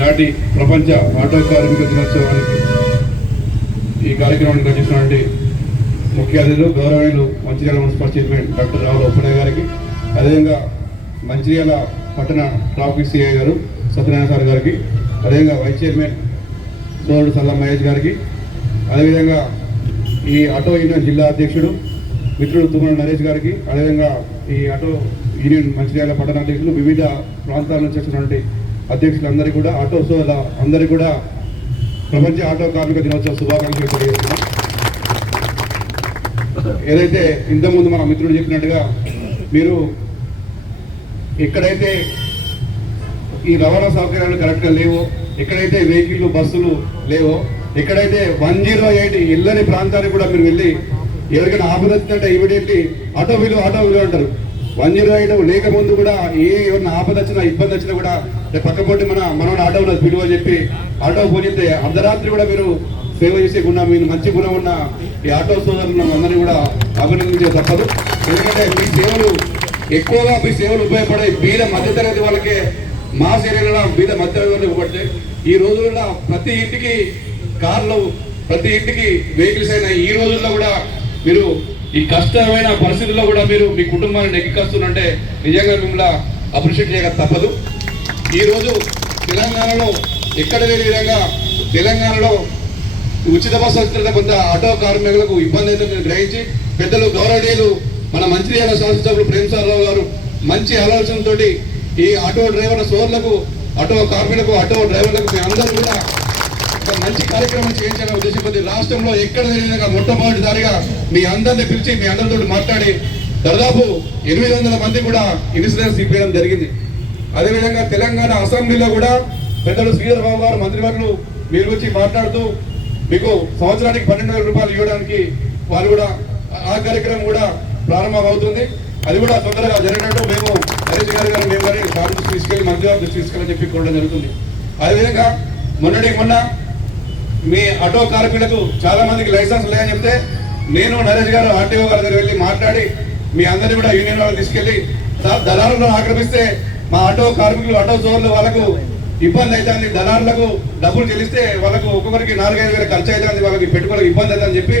ఈనాటి ప్రపంచ ఆటో కార్మిక దినోత్సవానికి ఈ కార్యక్రమాన్ని నడిచినటువంటి ముఖ్య అతిథులు గౌరవనీయులు Mancherial municipal chairman doctor Ravula Uppanayya గారికి అదేవిధంగా మంచిర్యాల పట్టణ ట్రాఫిక్ సిఐ గారు సత్యనారాయణ సార్ గారికి అదేవిధంగా వైస్ చైర్మన్ సోదరుడు సల్లా మహేష్ గారికి అదేవిధంగా ఈ ఆటో యూనియన్ జిల్లా అధ్యక్షుడు మిత్రుడు తుమ్మల నరేష్ గారికి అదేవిధంగా ఈ ఆటో యూనియన్ మంచిర్యాల పట్టణ అధ్యక్షులు వివిధ ప్రాంతాల నుంచి వచ్చినటువంటి అధ్యక్షులందరికీ కూడా ఆటో సోల అందరికీ కూడా ప్రపంచ ఆటో కార్మిక దినోత్సవ శుభాకాంక్షలు తెలియజేస్తున్నాం. ఏదైతే ఇంతకుముందు మన మిత్రుడు చెప్పినట్టుగా మీరు ఎక్కడైతే ఈ రవాణా సౌకర్యాలు కరెక్ట్గా లేవో ఎక్కడైతే వెహికల్ బస్సులు లేవో ఎక్కడైతే వన్ జీరో ఎయిట్ ఇళ్ళని ప్రాంతానికి కూడా మీరు వెళ్ళి ఎవరికైనా ఆపదొచ్చినట్టే ఇమీడియట్లీ ఆటో వీలు ఆటో వీలు అంటారు. వన్ జీరో ఎయిట్ లేక ముందు కూడా ఏ ఎవరిన ఆపద వచ్చినా ఇబ్బంది వచ్చినా కూడా రేపు పక్కపొట్టి మన మనోడు ఆటో ఉన్నది విలువ చెప్పి ఆటో ఫోన్ అర్ధరాత్రి కూడా మీరు సేవ చేసే గుణం మీరు మంచి గుణం ఉన్న ఈ ఆటో సోదరులను అందరినీ కూడా అభినందించే తప్పదు. ఎందుకంటే మీ సేవలు ఎక్కువగా మీ సేవలు ఉపయోగపడే బీద మధ్యతరగతి వాళ్ళకే మా శరీరంలో బీద మధ్యతరగతి ఉపయోగపడితే ఈ రోజుల్లో ప్రతి ఇంటికి కార్లు ప్రతి ఇంటికి వెహికల్స్ అయినా ఈ రోజుల్లో కూడా మీరు ఈ కష్టమైన పరిస్థితుల్లో కూడా మీరు మీ కుటుంబాన్ని నెక్కికొస్తున్నంటే నిజంగా మిమ్మల్ని అప్రిషియేట్ చేయక తప్పదు. ఈరోజు తెలంగాణలో ఎక్కడ లేని విధంగా తెలంగాణలో ఉచిత బస్సు వస్తున్న కొంత ఆటో కార్మికులకు ఇబ్బంది అయితే గ్రహించి పెద్దలు గౌరవనీయులు మన మంచిర్యాల శాసనసభ్యులు ప్రేమసారరావు గారు మంచి ఆలోచనతోటి ఈ ఆటో డ్రైవర్ల సోర్లకు ఆటో కార్మికులకు ఆటో డ్రైవర్లకు మీ అందరూ కూడా ఒక మంచి కార్యక్రమం చేయించాలనే ఉద్దేశంతో రాష్ట్రంలో ఎక్కడ లేని మొట్టమొదటిసారిగా మీ అందరిని పిలిచి మీ అందరితో మాట్లాడి దాదాపు ఎనిమిది వందల మంది కూడా ఇన్సూరెన్స్ ఇప్పించడం జరిగింది. అదేవిధంగా తెలంగాణ అసెంబ్లీలో కూడా పెద్దలు శ్రీధర్ బాబు గారు మంత్రివర్లు మీరు వచ్చి మాట్లాడుతూ మీకు సంవత్సరానికి పన్నెండు వేల రూపాయలు ఇవ్వడానికి వారు కూడా ఆ కార్యక్రమం కూడా ప్రారంభం అవుతుంది అది కూడా తొందరగా జరిగినట్టు మేము నరేష్ గారు గారు మేము వారిని సార్ దృష్టి తీసుకెళ్ళి మంత్రి గారు దృష్టి తీసుకెళ్ళని చెప్పి కోరడం జరుగుతుంది. అదేవిధంగా మొన్నటి మొన్న మీ ఆటో కార్మికులకు చాలా మందికి లైసెన్స్ లేదని చెప్తే నేను నరేష్ గారు ఆర్టీఓ గారి దగ్గర వెళ్ళి మాట్లాడి మీ అందరినీ కూడా యూనియన్ వాళ్ళు తీసుకెళ్ళి దళారులను ఆక్రమిస్తే మా ఆటో కార్మికులు ఆటో చోర్లు వాళ్ళకు ఇబ్బంది అవుతుంది దళారులకు డబ్బులు చెల్లిస్తే వాళ్ళకు ఒక్కొక్కరికి నాలుగైదు వేల ఖర్చు అవుతుంది వాళ్ళకి పెట్టుకోవడానికి ఇబ్బంది అవుతుందని చెప్పి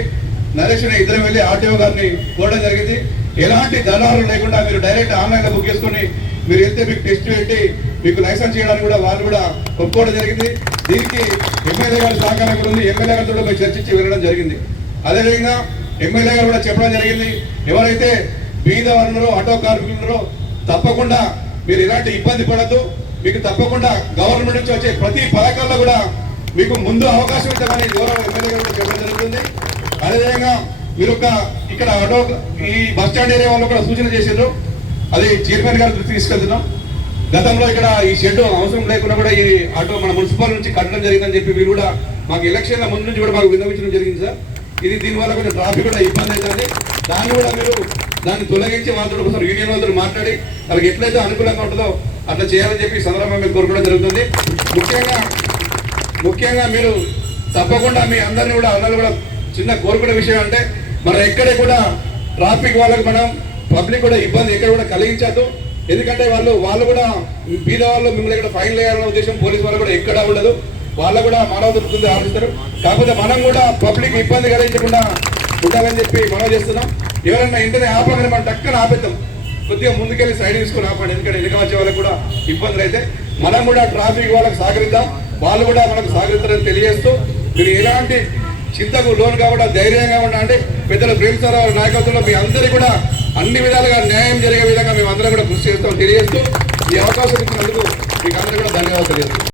నరేష్ ఇద్దరం వెళ్ళి ఆర్టీఓ గారిని కోరడం జరిగింది. ఎలాంటి దళారులు లేకుండా మీరు డైరెక్ట్ ఆన్లైన్లో బుక్ చేసుకుని మీరు వెళ్తే మీకు టెస్ట్ పెట్టి మీకు లైసెన్స్ చేయడానికి కూడా వాళ్ళు కూడా ఒప్పుకోవడం జరిగింది. దీనికి ఎమ్మెల్యే గారి సహకారం కూడా ఉంది. ఎమ్మెల్యే గారితో కూడా చర్చించి వెళ్ళడం జరిగింది. అదేవిధంగా ఎమ్మెల్యే గారు కూడా చెప్పడం జరిగింది. ఎవరైతే బీద వాళ్ళు ఆటో కార్మికులు తప్పకుండా మీరు ఎలాంటి ఇబ్బంది పడద్దు. మీకు తప్పకుండా గవర్నమెంట్ నుంచి వచ్చే ప్రతి పథకాల్లో కూడా మీకు ముందు అవకాశం ఇద్దామని గౌరవ ఎమ్మెల్యే గారు కూడా చెప్పడం జరుగుతుంది. అదేవిధంగా మీరు ఒక ఇక్కడ ఆటో ఈ బస్ స్టాండ్ ఏరియా వాళ్ళు కూడా సూచన చేశారు అది చైర్మన్ గారి దృష్టి తీసుకెళ్తున్నాం. గతంలో ఇక్కడ ఈ షెడ్ అవసరం లేకుండా కూడా ఈ ఆటో మన మున్సిపల్ నుంచి కట్టడం జరిగిందని చెప్పి మీరు కూడా మాకు ఎలక్షన్ల ముందు నుంచి కూడా మాకు విన్నవించడం జరిగింది సార్. ఇది దీనివల్ల కొంచెం ట్రాఫిక్ కూడా ఇబ్బంది అవుతుంది. దాన్ని కూడా మీరు దాన్ని తొలగించి వాళ్ళతో ఒకసారి యూనియన్ వాళ్ళతో మాట్లాడి వాళ్ళకి ఎట్లయితే అనుకూలంగా ఉంటుందో అట్లా చేయాలని చెప్పి ఈ సందర్భంగా మీరు కోరుకోవడం జరుగుతుంది. ముఖ్యంగా ముఖ్యంగా మీరు తప్పకుండా మీ అందరిని కూడా అందరూ కూడా చిన్న కోరుకునే విషయం అంటే మనం ఎక్కడ కూడా ట్రాఫిక్ వాళ్ళకి మనం పబ్లిక్ కూడా ఇబ్బంది ఎక్కడ కూడా కలిగించద్దు. ఎందుకంటే వాళ్ళు వాళ్ళు కూడా బీద వాళ్ళు మిమ్మల్ని ఇక్కడ ఫైన్ వేయాలన్న ఉద్దేశం పోలీస్ వాళ్ళు కూడా ఎక్కడా ఉండదు. వాళ్ళు కూడా మానవ దొరుకుతుంది ఆలోచిస్తారు కాకపోతే మనం కూడా పబ్లిక్ ఇబ్బంది కలిగించకుండా ఉండాలని చెప్పి మనం చేస్తున్నాం. ఎవరన్నా ఇంటనే ఆపగానే మనం టక్కన ఆపేద్దాం. కొద్దిగా ముందుకెళ్ళి సైడ్ తీసుకుని ఆపండి. ఎందుకంటే వెనుక వచ్చే వాళ్ళకి కూడా ఇబ్బందులు అయితే మనం కూడా ట్రాఫిక్ వాళ్ళకి సహకరిద్దాం. వాళ్ళు కూడా మనకు సహకరిస్తారని తెలియజేస్తూ మీరు ఎలాంటి చింతకు లోన్ కాబట్టి ధైర్యంగా ఉండండి. పెద్దలు ప్రేమసారావు నాయకత్వంలో మీ అందరికీ కూడా అన్ని విధాలుగా న్యాయం జరిగే విధంగా మేము అందరం కూడా కృషి చేస్తాం తెలియజేస్తూ ఈ అవకాశం ఇచ్చినందుకు మీకు అందరికీ కూడా ధన్యవాదాలు తెలియజేస్తాం